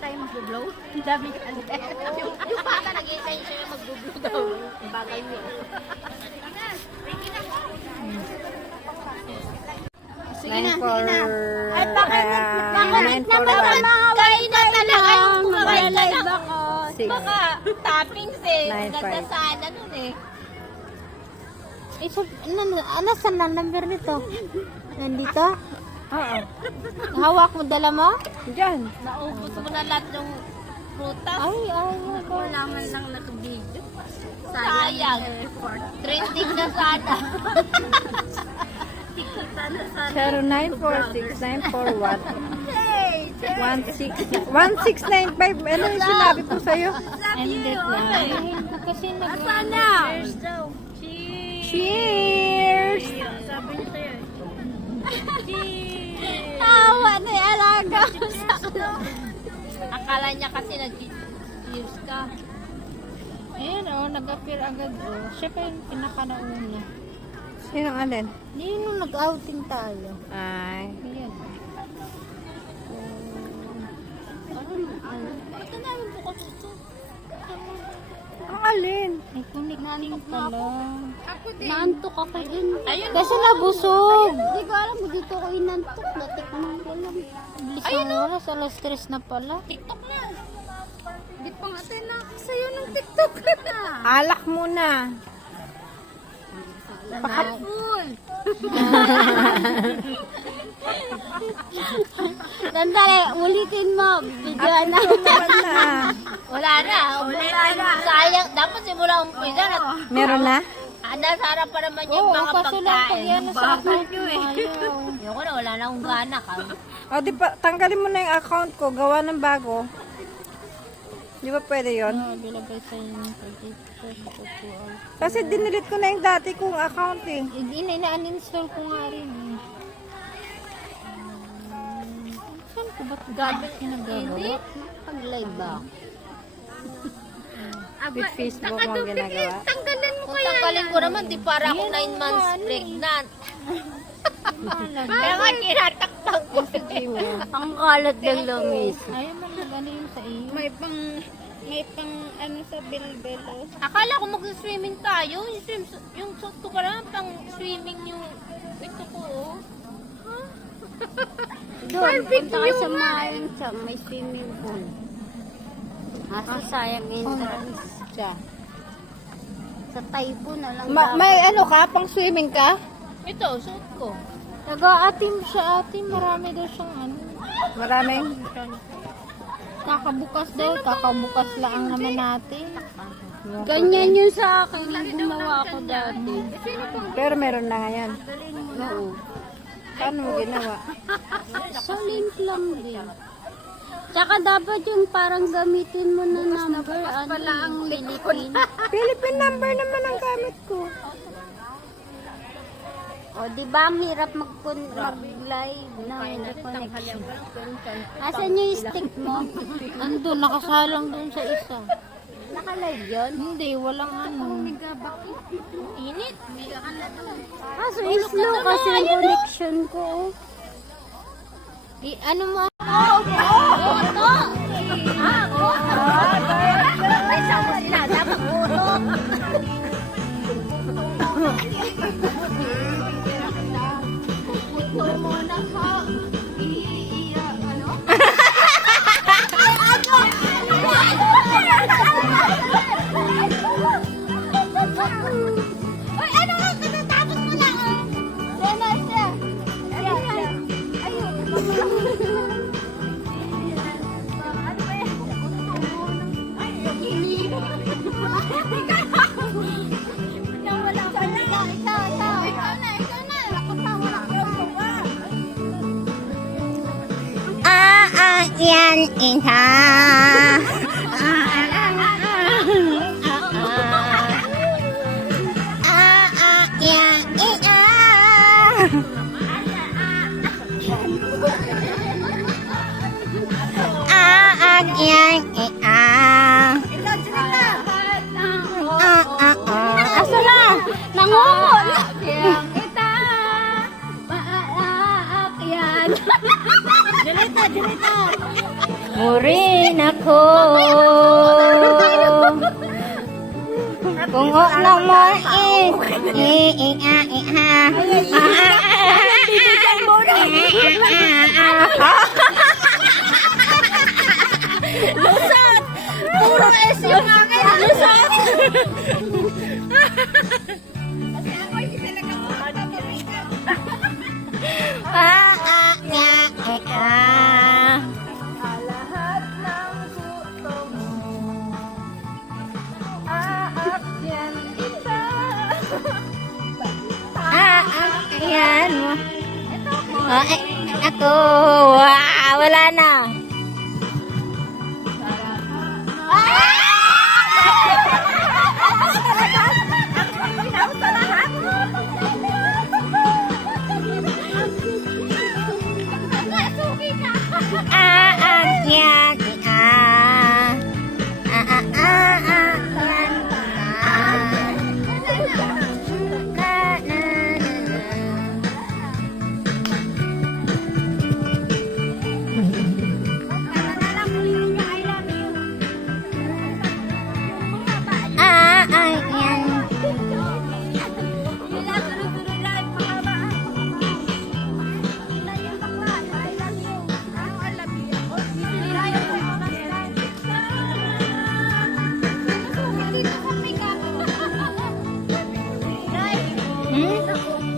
tayo mag-blow. Dami ka. Yung bata nag-iintay siya yung mag-blow daw. Bagay niyo. Sige na, 9 sige na. Ay, bakit naman Kain na talaga yung kumain na live lang. ako. Baka toppings eh. 9.5. Ganda sana nun eh. Saan na number nito? Nandito? Oo. Hawak mo, dala mo? Diyan. Naubos mo na lahat ng prutas. Ay. Wala man lang naka-video. Sayang. Trending na sana. 0946-941. 1695. Ano yung sinabi ko sa'yo? Ended lang. Kasi Sana. Cheers! Sabi niyo sa'yo eh. Tawa na yung alaga. Akala niya kasi nag-cheers ka. Ayan o, nag-appear agad o. Siya pa yung pinakanauna. Sinong alin? Hindi nung nag-outing tayo. Ay. Ayan. Ba't na namin bukas ito? Ang alin? Ay, connecting pala. Naantok ako din. Ayun. Kasi nabusog. Hindi ko alam mo dito ko inantok. Natikman ko lang. Bilis ng oras, alas 3 na pala. TikTok na. Hindi pa nga tayo nakasayo ng TikTok na. Alak muna. Full. Tandali, ulitin mo. Bigyan na. Wala na. Sayang. Dapat simula umpisa na. Meron na? Nasa harap pa naman yung Oo, mga kaso lang pag pagkain. yan sa account mo, ayaw. Ayoko na. Wala na akong gana ka. O, di ba, tanggalin mo na yung account ko. Gawa ng bago. Di ba pwede yon? Bilagay sa inyo. Kasi dinilit ko na yung dati kong account eh. Ina-uninstall ko nga rin. Saan ko ba't gamit ginagawa? Pag-live ba? With Facebook mo ginagawa. Kung tanggalin ko naman, di para ako 9 months pregnant. Kaya nga kinatakpan ko si Gmail. Ang kalat ng lamis. Ayaw man ano yun sa iyo. May pang ano sa bilbelo. Akala ko mag-swimming tayo. Yung sakto ka lang, pang swimming yung ito ko. Oh. Doon, punta ka sa maayong may swimming pool. Asa sayang entrance siya. Sa Taibo na lang. May ano ka? Pang swimming ka? Ito, suot ko. Nag-aatim siya ate. Marami daw siyang ano. Maraming. Kakabukas daw. Kakabukas lang naman natin. Ganyan yun sa akin. Gumawa ako dati. Pero meron na ngayon. Oo. Paano mo ginawa? Sa link lang din. Tsaka dapat yung parang gamitin mo na number. Ano pala ang Philippine. Philippine number naman ang gamit ko. O, di ba ang hirap mag-live na may connection? Asan yung stick mo? Andun, nakasalang dun sa isa. Naka-live yun? Hindi, walang ano. Init. Kaso slow kasi yung connection ko. Ano mo? May sama sila. Dapat uto. Ay, ano nga? Katatapos mo lang. Sana siya. Yan ina. Yan ina. Yan ina. Asa na? Nangungol. Kita. Paaaak yan. Dilita. mo rin ako. Kung ano mo Lusot! Puro S yung akin. Lusot! Ayan mo. Ako. Wala na.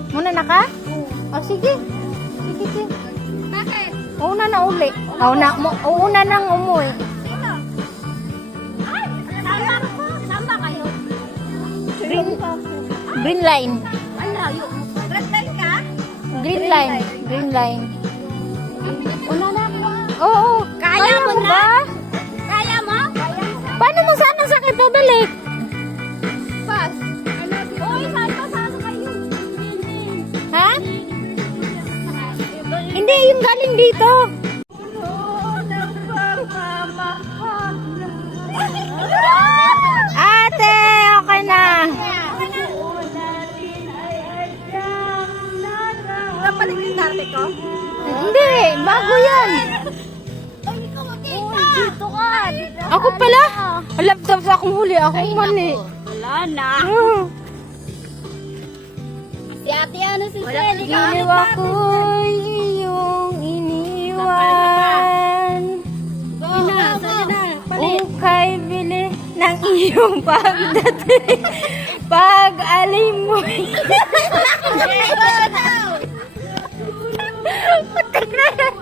Muna na ka? Oh, sige. Sige, sige. Bakit? Una na uli. Una nang umuwi. Sino? Ay! Saan ba kayo? Green line. Ang layo. Red line ka? Green line. Green line. Una na ako. Oo. Kaya mo na? ba? Kaya mo? Paano mo sana sakit babalik? Bus. Uy, saan pa kayo? Ha? Hindi, yung galing dito. Ate, okay na. Kapalit yung dati ko? Hindi, bago yan. Ay, ikaw dito ka. Ako pala. Laptop sa akong huli. Ako mali. Wala na. Si ate ano si Sally? Iniw ako'y iyong iniwan. Ukay bili ng iyong pagdating. Pag-alim mo. Patik na yan.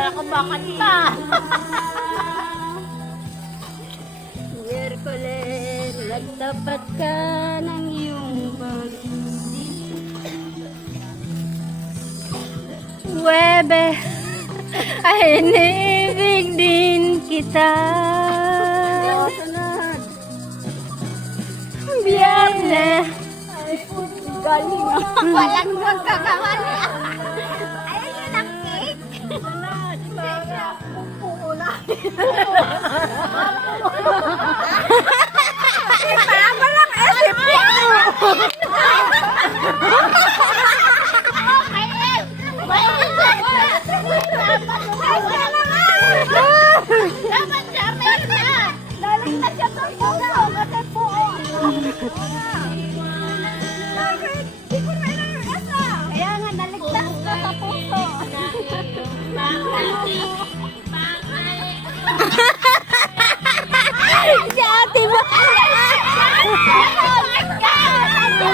Ako bakit pa? Miyerkules, nagtapat ka ng iyong Webe, ay inibig din kita. Biyernes, Galing na. Walang magkakamali. Ayun yung nakik. Tama lang, isip ko. Dapat siya meron na. Daling na siya sa puso. Kasi po. Bakit? Di ko meron yung asa. Kaya nga, naligtas ka sa puso. si ate ba? Oh my God!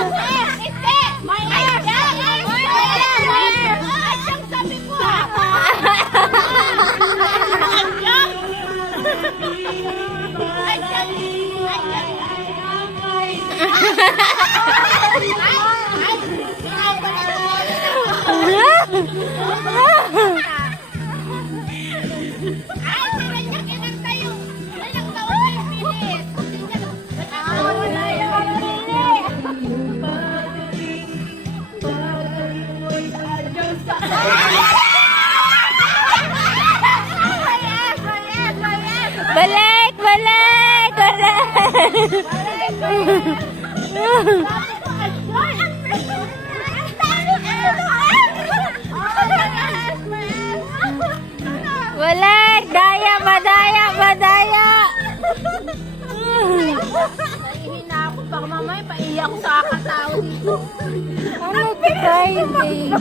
Wala! Daya! Madaya! Madaya! Nahihina ako. Baka mamaya paiyak ko sa kakatao dito. Ano Friday?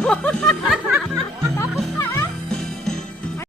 Tapos